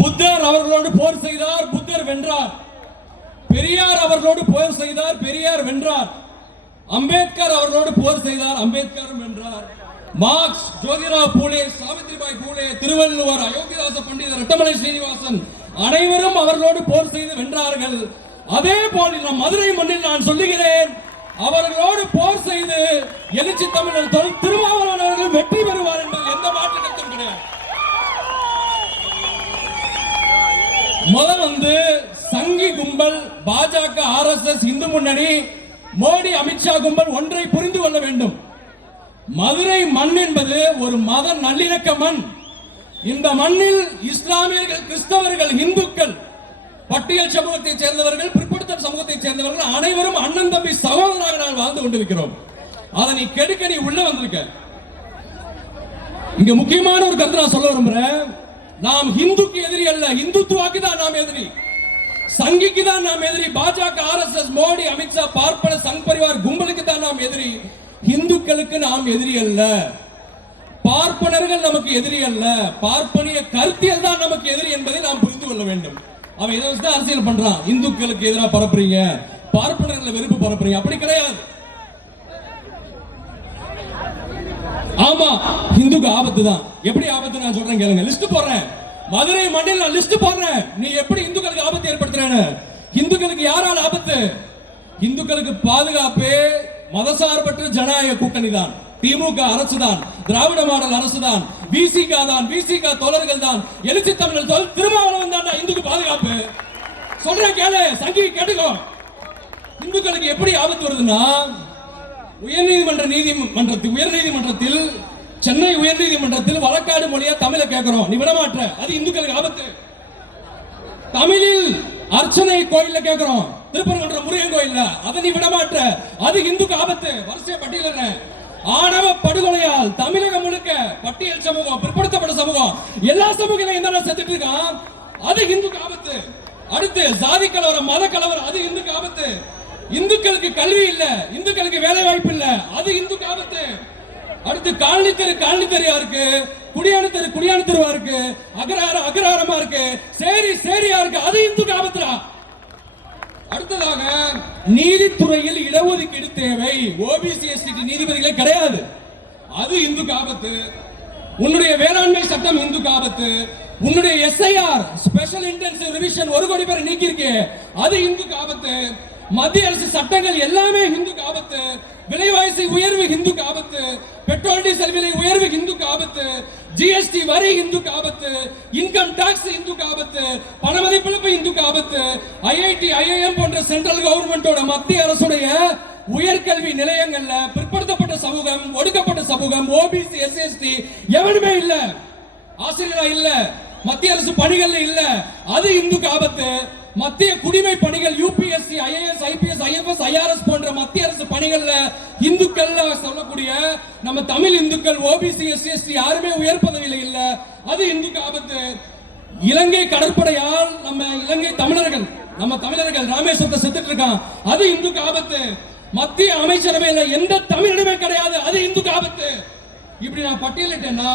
புத்தர் அவர்களோடு போர் செய்தார் புத்தர் வென்றார். பெரியார் அவர்களோடு போர் செய்தார் பெரியார் வென்றார். அம்பேத்கர் அவர்களோடு போர் செய்தார் அம்பேத்கரும் வென்றார். மார்க்ஸ் ஜோதிரா பூலே சாவித்ரிபாய் பூலே திருவள்ளுவர் அயோக்கியதாச பண்டிதர் ரட்டமலை ஸ்ரீனிவாசன் அனைவரும் அவர்களோடு போர் செய்து வென்றார்கள். அதே போல் நம் மதுரை மண்ணில் நான் சொல்லுகிறேன் அவர்களோடு போர் செய்து எழுச்சி தமிழர் திருமாவளவன் அவர்கள் வெற்றி பெறுவார் என்பது எந்த மாற்று கருத்தும் கிடையாது முதல் வந்து சங்கி கும்பல் பாஜக ஆர்எஸ்எஸ் இந்து முன்னணி மோடி அமித்ஷா கும்பல் ஒன்றை புரிந்து கொள்ள வேண்டும். மதுரை மண் என்பது ஒரு மத நல்லிணக்க மண். இந்த மண்ணில் இஸ்லாமியர்கள் கிறிஸ்தவர்கள் இந்துக்கள் பட்டியல் சமூகத்தைச் சேர்ந்தவர்கள் பிற்படுத்தல் சமூகத்தைச் சேர்ந்தவர்கள் அனைவரும் அண்ணன் தம்பி சகோதரராக நான் வாழ்ந்து கொண்டிருக்கிறோம். அதை நீ கெடுக்க நீ உள்ள வந்திருக்க. இங்க முக்கியமான ஒரு கருத்து நான் சொல்ல விரும்புறேன். நாம் இந்துக்கு எதிரி அல்ல. இந்துத்துவாக்கு தான் நாம் எதிரி. சங்கிக்கு தான் நாம் எதிரி. பாஜக ஆர்எஸ்எஸ் மோடி அமித்ஷா பார்ப்பன சங் பரிவார் கும்பலுக்கு தான் நாம் எதிரி. இந்துக்களுக்கு நாம் எதிரி அல்ல. பார்ப்பனர்கள் நமக்கு எதிரி அல்ல. பார்ப்பனிய கருத்தியல் தான் நமக்கு எதிரி என்பதை நாம் புரிந்து கொள்ள வேண்டும். அவன் இதை வச்சு தான் அரசியல் பண்றான். இந்துக்களுக்கு எதிராக பரப்புறீங்க. பார்ப்பனர்களை வெறுப்பு பரப்புறீங்க. அப்படி கிடையாது. ஆமா இந்துக்கு ஆபத்து தான். எப்படி ஆபத்து நான் சொல்றேன் கேளுங்க. லிஸ்ட் போடுறேன். மதுரை மண்ணில் நான் லிஸ்ட் போடுறேன். நீ எப்படி இந்துக்களுக்கு ஆபத்து ஏற்படுத்துறேன்னு? இந்துக்களுக்கு யாரால் ஆபத்து? இந்துக்களுக்கு பாதுகாப்பே மதசார்பற்ற ஜனநாயக கூட்டணி தான். திமுக அரசு தான் திராவிட மாடல் அரசு தான். விசிகா தான் விசிகா தோழர்கள் தான். எழுச்சி தமிழர் தோல் திருமாவளவன் தான் இந்துக்கு பாதுகாப்பு. சொல்றேன் கேளு சங்கி கேட்டுக்கோ. இந்துக்களுக்கு எப்படி ஆபத்து வருதுன்னா உயர்நீதிமன்ற நீதிமன்றத்தில் உயர்நீதிமன்றத்தில் சென்னை உயர்நீதிமன்றத்தில் வழக்காடு மொழியா தமிழை கேட்கிறோம் நீ விடமாற்ற அது இந்துக்களுக்கு ஆபத்து. தமிழில் அர்ச்சனை கோயில்ல கேட்கிறோம் திருப்பரங்குன்ற முருகன் கோயில்ல. அதை நீ விடமாற்ற அது இந்துக்கு ஆபத்து. வரிசைய பட்டியல ஆணவ படுகொலையால் தமிழகம் முழுக்க பட்டியல் சமூகம் பிற்படுத்தப்பட்ட சமூகம் எல்லா சமூகங்களும் என்ன செத்துட்டு இருக்கான். அது இந்துக்கு ஆபத்து. அடுத்து சாதி கலவரம் மத கலவரம் அது இந்துக்கு ஆபத்து. இந்துக்களுக்கு கல்வி இல்ல. இந்துக்களுக்கு வேலை வாய்ப்பு இல்ல. அது இந்து ஆபத்து அடுத்து காலனி தெரு காலனி தெருவா இருக்கு குடியானி தெரு குடியான தெருவா இருக்கு? அகராரம் அகராரமா இருக்கு? சேரி சேரியா இருக்கு? அது இந்து ஆபத்துடா அடுத்ததாக நீதித்துறையில் இடஒதுக்கீடு தேவை. ஓபிசி எஸ்டி நீதிபதிகளே கிடையாது. அது இந்து ஆபத்து உன்னுடைய வேளாண்மை சட்டம் இந்து ஆபத்து உன்னுடைய எஸ்ஐஆர் ஸ்பெஷல் இன்டென்சிவ் ரிவிஷன் ஒரு கோடி பேரை நீக்கி இருக்கே அது இந்து ஆபத்து மத்திய அரசு சட்டங்கள் எல்லாமே இந்துக்கு ஆபத்து விலைவாசி உயர்வு இந்துக்கு ஆபத்து பெட்ரோல் டீசல் விலை உயர்வு இந்துக்கு ஆபத்து ஜிஎஸ்டி வரி இந்துக்கு ஆபத்து இன்கம் டாக்ஸ் இந்துக்கு ஆபத்து பணமதிப்பிழப்பு இந்துக்கு ஆபத்து ஐஐடி ஐஐஎம் போன்ற சென்ட்ரல் கவர்மெண்டோட மத்திய அரசுடைய உயர்கல்வி நிலையங்கள்ல பிற்படுத்தப்பட்ட சமூகம் ஒடுக்கப்பட்ட சமூகம் ஓபிசி எஸ்எஸ்டி எவனுமே இல்ல. ஆசிரியரா இல்ல. மத்திய அரசு பணிகள்ல இல்ல. அது இந்துக்கு ஆபத்து மத்திய குடிமை பணிகள் UPSC IAS IPS IFS IRS போன்ற மத்திய அரசு பணிகள்ல இந்துக்கள் சொல்லக்கூடிய நம்ம தமிழ் இந்துக்கள் ஓபிசி எஸ்சி எஸ்டி யாருமே உயர் பதவியில் இல்ல. அது இந்துக்கு ஆபத்து. இலங்கை கடற்படையால் நம்ம இலங்கை தமிழர்கள் நம்ம தமிழர்கள் ராமேஸ்வரத்தை செத்துட்டு இருக்கான். அது இந்துக்கு ஆபத்து. மத்திய அமைச்சரவையில எந்த தமிழிடமே கிடையாது. அது இந்துக்கு ஆபத்து. இப்படி நான் பட்டியலிட்டேன்னா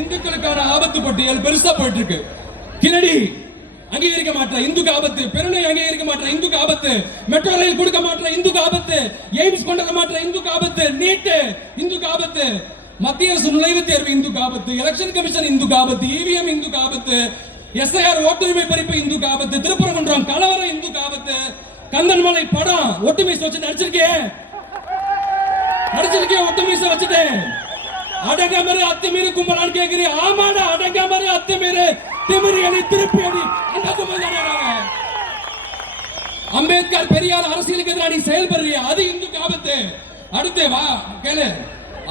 இந்துக்களுக்கான ஆபத்து பட்டியல் பெருசா போயிட்டு இருக்கு. கிரடி அங்கீகரிக்க மாற்ற இந்துக்கு ஆபத்து பெருணை அங்கீகரிக்க மாற்ற இந்துக்கு ஆபத்து மெட்ரோ ரயில் கொடுக்க மாற்ற இந்துக்கு ஆபத்து எய்ம்ஸ் கொண்டு வர மாற்ற இந்துக்கு ஆபத்து நீட் இந்துக்கு ஆபத்து மத்திய அரசு நுழைவுத் தேர்வு இந்துக்கு ஆபத்து எலெக்ஷன் கமிஷன் இந்துக்கு ஆபத்து இவிஎம் இந்துக்கு ஆபத்து எஸ்ஐஆர் ஓட்டுரிமை பறிப்பு இந்துக்கு ஆபத்து திருப்பரங்குன்றம் கலவரம் இந்துக்கு ஆபத்து கந்தன்மலை படம் ஒட்டுமை வச்சு நடிச்சிருக்கேன் நடிச்சிருக்கேன் ஒட்டுமை வச்சுட்டேன் அடங்கமரு அத்துமீறி கும்பலான்னு கேக்குறீ ஆமாடா அடங்கமரு அத்துமீறி திமிரிகளை திருப்பி அடி. அந்த அம்பேத்கர் பெரியார் அரசியலுக்கு எதிராக நீ செயல்படுறியா அது இந்துக்கு ஆபத்து அடுத்து வா கேளு.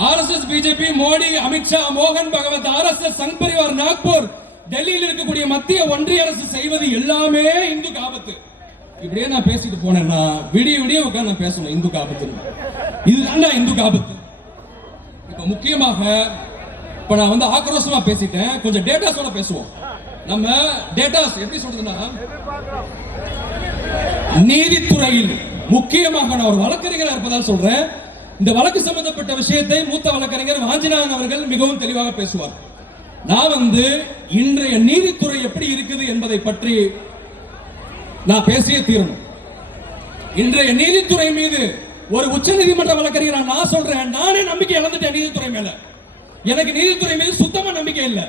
ஆர்எஸ்எஸ் பிஜேபி மோடி அமித்ஷா மோகன் பகவத் ஆர்எஸ்எஸ் சங் பரிவார் நாக்பூர் டெல்லியில் இருக்கக்கூடிய மத்திய ஒன்றிய அரசு செய்வது எல்லாமே இந்துக்கு ஆபத்து இப்படியே நான் பேசிட்டு போனேன்னா விடிய விடிய உட்கார்ந்து நான் பேசணும் இந்து காபத்து இதுதான் இந்து காபத்து. இப்ப முக்கியமாக இப்ப நான் வந்து ஆக்ரோஷமா பேசிட்டேன். கொஞ்சம் டேட்டாஸோட பேசுவோம். நம்ம டேட்டாஸ் எப்படி சொல்றதுன்னா நீதித்துறையில் முக்கியமாக நான் ஒரு வழக்கறிஞராக இருப்பதால் சொல்றேன். இந்த வழக்கு சம்பந்தப்பட்ட விஷயத்தை மூத்த வழக்கறிஞர் வாஞ்சிநாதன் அவர்கள் மிகவும் தெளிவாக பேசுவார். நான் வந்து இன்றைய நீதித்துறை எப்படி இருக்குது என்பதை பற்றி நான் பேசிய தீரணும். இன்றைய நீதித்துறை மீது ஒரு உச்சநீதிமன்ற வழக்கறிஞர் நான் சொல்றேன். நானே நம்பிக்கை இழந்துட்டேன் நீதித்துறை மேல. எனக்கு நீதித்துறை மீது சுத்தமா நம்பிக்கை இல்லை.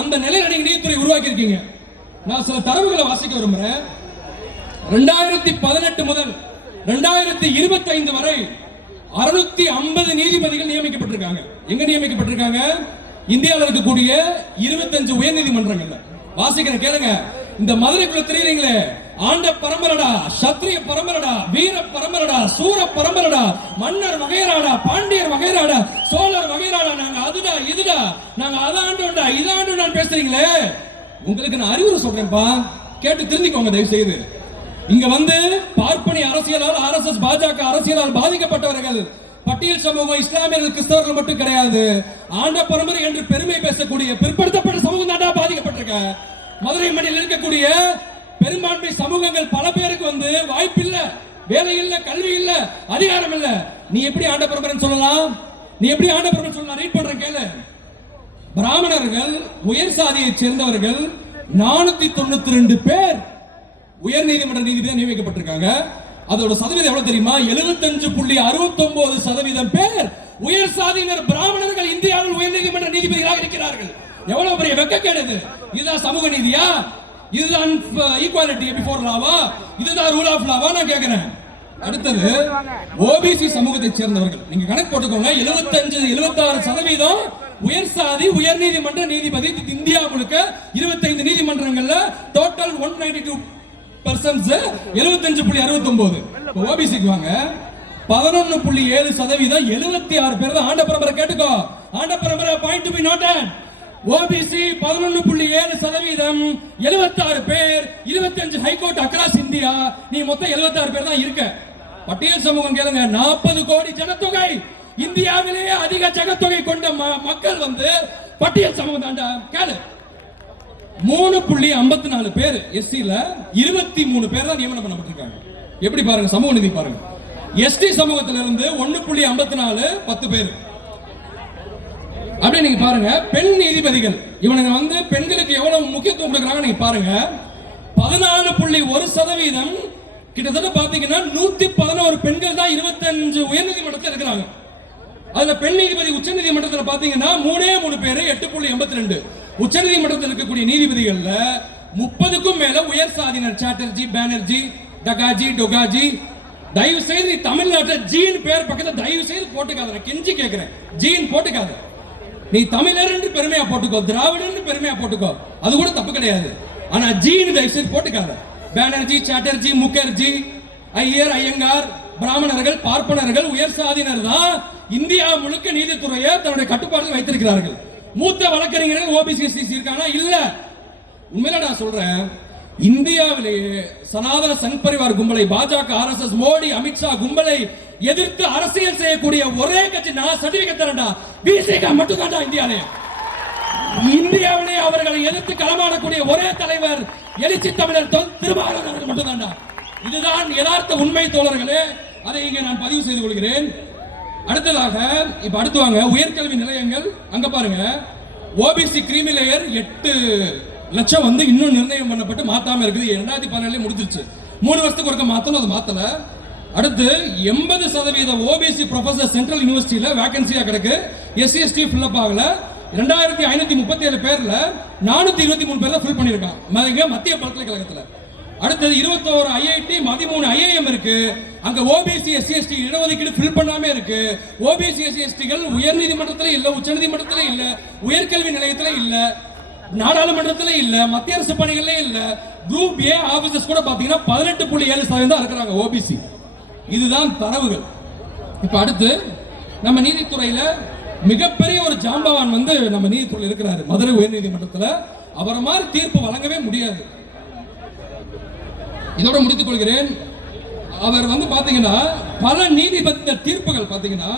அந்த நிலையில நீங்க நீதித்துறை உருவாக்கி இருக்கீங்க நான் சில தரவுகளை வாசிக்க விரும்புறேன். ரெண்டாயிரத்தி பதினெட்டு முதல் ரெண்டாயிரத்தி இருபத்தி ஐந்து வரை அறுநூத்தி ஐம்பது நீதிபதிகள் நியமிக்கப்பட்டிருக்காங்க. எங்க நியமிக்கப்பட்டிருக்காங்க? இந்தியாவில் இருக்கக்கூடிய இருபத்தஞ்சு உயர் நீதிமன்றங்கள்ல வாசிக்கிற கேளுங்க. இந்த மதுரைக்குள்ள தெரியுறீங்களே ஆண்ட பரம்பரடா சத்திரிய பரம்பரடா வீர பரம்பரடா சூர பரம்பரடா மன்னர் வகைராடா பாண்டியர் வகைராடா சோழர் வகைராடா நாங்க அதுடா இதுடா நாங்க அதாண்டோண்டா இதாண்டோண்டா பேசுறீங்களே? உங்களுக்கு நான் அறிவுரை சொல்றேன்ப்பா கேட்டு திருந்திக்கோங்க தயவு செய்து இங்க வந்து பார்ப்பனி அரசியலால் ஆர் எஸ் எஸ் பாஜக அரசியலால் பாதிக்கப்பட்டவர்கள். பட்டியல் சமூகம் இஸ்லாமியர்கள் கிறிஸ்தவர்கள் மட்டும் கிடையாது. ஆண்ட பரம்பரை என்று பெருமை பேசக்கூடிய பிற்படுத்தப்பட்ட சமூகம் தான் பாதிக்கப்பட்டிருக்க. மதுரை மண்ணில் இருக்கக்கூடிய பெரும்பான்மை சமூகங்கள் பல பேருக்கு வந்து வாய்ப்பு இல்ல வேலை இல்ல கல்வி இல்ல அதிகாரம் இல்ல நீ எப்படி ஆண்ட சொல்லலாம்? நீ எப்படி ஆண்ட சொல்லலாம்? ரீட் பண்ற கேளு. பிராமணர்கள் உயர் சாதியை சேர்ந்தவர்கள் நானூத்தி தொண்ணூத்தி ரெண்டு பேர் உயர் நீதிமன்ற நீதிபதியாக நியமிக்கப்பட்டிருக்காங்க. அதோட சதவீதம் எவ்வளவு தெரியுமா? 75.69% புள்ளி அறுபத்தொன்பது சதவீதம் பேர் உயர் சாதியினர் பிராமணர்கள் இந்தியாவில் உயர் நீதிமன்ற நீதிபதிகளாக இருக்கிறார்கள். எவ்வளவு பெரிய வெக்கக்கேடு இது? இதுதான் சமூக நீதியா? இதுதான் ஈக்குவாலிட்டி பிஃபோர் லாவா இதுதான் ரூல் ஆஃப் லாவா நான் கேட்கிறேன் அடுத்தது ஓபிசி சமூகத்தை சேர்ந்தவர்கள். நீங்க கணக்கு போட்டுக்கோங்க. 75 76 சதவீதம் உயர் சாதி உயர் நீதிமன்ற நீதிபதி. இந்தியா முழுக்க 25 நீதிமன்றங்கள்ல total one ninety two persons எழுபத்தஞ்சு புள்ளி அறுபத்தொன்பது ஓபிசிக்கு வாங்க. பதினொன்னு புள்ளி ஏழு சதவீதம் எழுபத்தி ஆறு பேர் தான். ஆண்ட பரம்பரை கேட்டுக்கோ. ஆண்ட பரம்பரை point to be noted OBC பதினொன்னு புள்ளி ஏழு சதவீதம் 76 பேர் 25 ஹைகோர்ட் அக்ராஸ் இந்தியா. நீ மொத்தம் 76 பேர் தான் இருக்க. பட்டியல் சமூகம் கேளுங்க 40 கோடி ஜனத்தொகை. இந்தியாவிலேயே அதிக ஜனத்தொகை கொண்ட ம- மக்கள் வந்து பட்டியல் சமூகம் தாண்டா கேளு. மூணு புள்ளி ஐம்பத்தி நாலு பேர் எஸ்சில இருபத்தி மூணு பேர் தான் நியமனம் பண்ணப்பட்டிருக்காங்க. எப்படி பாருங்க சமூக நிதி பாருங்க. எஸ்டி சமூகத்துல இருந்து ஒன்னு புள்ளி ஐம்பத்தி நாலு பத்து பேர். அப்படியே நீங்க பாருங்க. பெண் நீதிபதிகள். இவனுங்க வந்து பெண்களுக்கு எவ்வளவு முக்கியத்துவம் கொடுக்குறாங்க நீங்க பாருங்க. பதினாலு புள்ளி ஒரு சதவீதம் கிட்டத்தட்ட பாத்தீங்கன்னா நூத்தி பதினோரு பெண்கள் தான் இருபத்தஞ்சு உயர்நீதிமன்றத்தில் இருக்கிறாங்க. அதுல பெண் நீதிபதி உச்ச நீதிமன்றத்தில் பாத்தீங்கன்னா மூணே மூணு பேரு எட்டு புள்ளி எண்பத்தி ரெண்டு. உச்ச நீதிமன்றத்தில் இருக்கக்கூடிய நீதிபதிகள்ல முப்பதுக்கும் மேல உயர் சாதியினர். சாட்டர்ஜி பானர்ஜி டகாஜி டொகாஜி. தயவு செய்து தமிழ்நாட்டில் ஜீன் பேர் பக்கத்தில் தயவு செய்து போட்டுக்காத கெஞ்சி கேட்கிறேன் ஜீன் போட்டுக்காத நீ தமிழர் என்று பெருமையா போட்டுக்கோ திராவிடர் பெருமையா போட்டுக்கோ. அது கூட தப்பு கிடையாது. ஆனா ஜீன் தயவு செய்து போட்டுக்காத. பேனர்ஜி சாட்டர்ஜி முகர்ஜி ஐயர் ஐயங்கார் பிராமணர்கள் பார்ப்பனர்கள் உயர் சாதியினர் தான் இந்தியா முழுக்க நீதித்துறையை தன்னுடைய கட்டுப்பாடு வைத்திருக்கிறார்கள். மூத்த வழக்கறிஞர்கள் ஓபிசி இருக்கானா இல்ல. உண்மையில நான் சொல்றேன் இந்தியாவிலேயே சனாதன சங் பரிவார் கும்பலை பாஜக ஆர்எஸ்எஸ் மோடி அமித்ஷா கும்பலை எதிர்த்து அரசியல் செய்யக்கூடிய ஒரே கட்சி நான் சர்டிபிகேட் தரேன்டா. பிசிகா மட்டும் தான்டா இந்தியாவிலே இந்தியாவிலே அவர்களை எதிர்த்து களமாடக்கூடிய ஒரே தலைவர் எழுச்சி தமிழர் தொல் திருமாவளவன் அவர்கள் மட்டும்தான்டா. இதுதான் யதார்த்த உண்மை தோழர்களே. அதை இங்கே நான் பதிவு செய்து கொள்கிறேன். அடுத்ததாக இப்ப அடுத்து வாங்க உயர்கல்வி நிலையங்கள். அங்க பாருங்க. ஓபிசி கிரீமி லேயர் எட்டு. லட்சம் வந்து இன்னும் நிர்ணயம் பண்ணப்பட்டு மாத்தாம இருக்குது. ரெண்டாயிரத்தி பதினேழுல முடிஞ்சிருச்சு. மூணு வருஷத்துக்கு ஒருக்க மாத்தணும் அது மாத்தல. அடுத்து எண்பது சதவீத ஓபிசி ப்ரொஃபசர் சென்ட்ரல் யூனிவர்சிட்டியில வேகன்சியா கிடக்கு. எஸ்சிஎஸ்டி ஃபில்அப் ஃபில்லப் ஆகல. ரெண்டாயிரத்தி ஐநூத்தி முப்பத்தி ஏழு பேர்ல நானூத்தி இருபத்தி மூணு பேர் ஃபில் பண்ணியிருக்காங்க மத்திய பல்கலைக்கழகத்துல. அடுத்தது இருபத்தோரு ஐஐடி பதிமூணு ஐஏஎம் இருக்கு. அங்க ஓபிசி எஸ்சிஎஸ்டி இடஒதுக்கீடு ஃபில் பண்ணாம இருக்கு. ஓபிசி எஸ்சிஎஸ்டிகள் எஸ்டிகள் உயர் நீதிமன்றத்துல இல்ல உச்ச இல்ல உயர்கல்வி நிலையத்தில் இல்லை. நாடாளுமன்றத்துல இல்ல மத்திய அரசு பணிகள்ல இல்ல குரூப் ஏ ஆபீசர்ஸ் கூட பாத்தீங்கன்னா பதினெட்டு புள்ளி ஏழு சதவீதம் தான் இருக்கிறாங்க ஓபிசி இதுதான் தரவுகள். இப்ப அடுத்து நம்ம நீதித்துறையில மிகப்பெரிய ஒரு ஜாம்பவான் வந்து நம்ம நீதித்துறையில் இருக்கிறாரு. மதுரை உயர்நீதிமன்றத்தில். அவரை மாதிரி தீர்ப்பு வழங்கவே முடியாது. இதோட முடித்துக் கொள்கிறேன். அவர் வந்து பாத்தீங்கன்னா பல நீதிபதி தீர்ப்புகள் பாத்தீங்கன்னா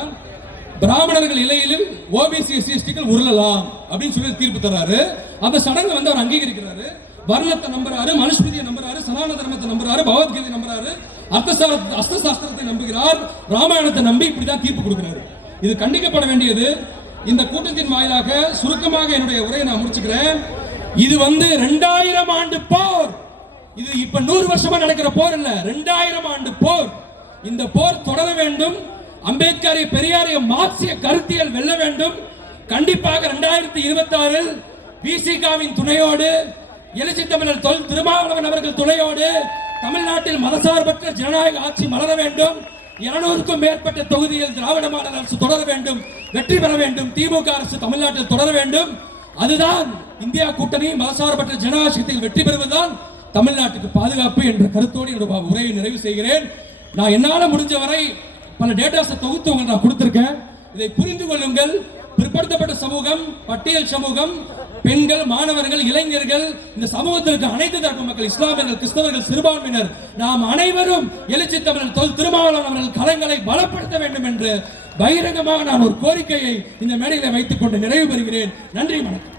பிராமணர்கள் இலையிலும் ஓபிசி எஸ்சி எஸ்டிகள் உருளலாம் அப்படின்னு சொல்லி தீர்ப்பு தர்றாரு. அந்த சடங்கு வந்து அவர் அங்கீகரிக்கிறாரு. வர்ணத்தை நம்புறாரு மனுஸ்மிருதியை நம்புறாரு சனான தர்மத்தை நம்புறாரு பகவத்கீதை நம்புறாரு அர்த்தசார அஸ்தசாஸ்திரத்தை நம்புகிறார் ராமாயணத்தை நம்பி இப்படிதான் தீர்ப்பு கொடுக்கிறாரு. இது கண்டிக்கப்பட வேண்டியது. இந்த கூட்டத்தின் வாயிலாக சுருக்கமாக என்னுடைய உரையை நான் முடிச்சுக்கிறேன். இது வந்து ரெண்டாயிரம் ஆண்டு போர். இது இப்ப நூறு வருஷமா நடக்கிற போர் இல்ல. ரெண்டாயிரம் ஆண்டு போர். இந்த போர் தொடர வேண்டும். அம்பேத்கரை பெரியாரை மார்க்சிய கருத்தியல் வெல்ல வேண்டும். கண்டிப்பாக ரெண்டாயிரத்தி இருபத்தி ஆறில் பிசிகாவின் துணையோடு எழுச்சி தமிழர் தொல் திருமாவளவன் அவர்கள் துணையோடு தமிழ்நாட்டில் மதசார்பற்ற ஜனநாயக ஆட்சி மலர வேண்டும். இருநூறுக்கும் மேற்பட்ட தொகுதியில் திராவிட மாடல் அரசு தொடர வேண்டும். வெற்றி பெற வேண்டும். திமுக அரசு தமிழ்நாட்டில் தொடர வேண்டும். அதுதான் இந்தியா கூட்டணி மதசார்பற்ற ஜனநாயகத்தில் வெற்றி பெறுவதுதான் தமிழ்நாட்டுக்கு பாதுகாப்பு என்ற கருத்தோடு என்னுடைய உரையை நிறைவு செய்கிறேன். நான் என்னால் முடிஞ்ச வரை பல டேட்டாஸை தொகுத்து உங்களுக்கு நான் கொடுத்துருக்கேன். இதை புரிந்து கொள்ளுங்கள். பிற்படுத்தப்பட்ட சமூகம் பட்டியல் சமூகம் பெண்கள் மாணவர்கள் இளைஞர்கள் இந்த சமூகத்திற்கு அனைத்து தரப்பு மக்கள் இஸ்லாமியர்கள் கிறிஸ்தவர்கள் சிறுபான்மையினர் நாம் அனைவரும் எழுச்சி தமிழர் தொல் திருமாவளவன் அவர்கள் கலங்களை பலப்படுத்த வேண்டும் என்று பகிரங்கமாக நான் ஒரு கோரிக்கையை இந்த மேடையில வைத்துக் கொண்டு நிறைவு பெறுகிறேன். நன்றி வணக்கம்.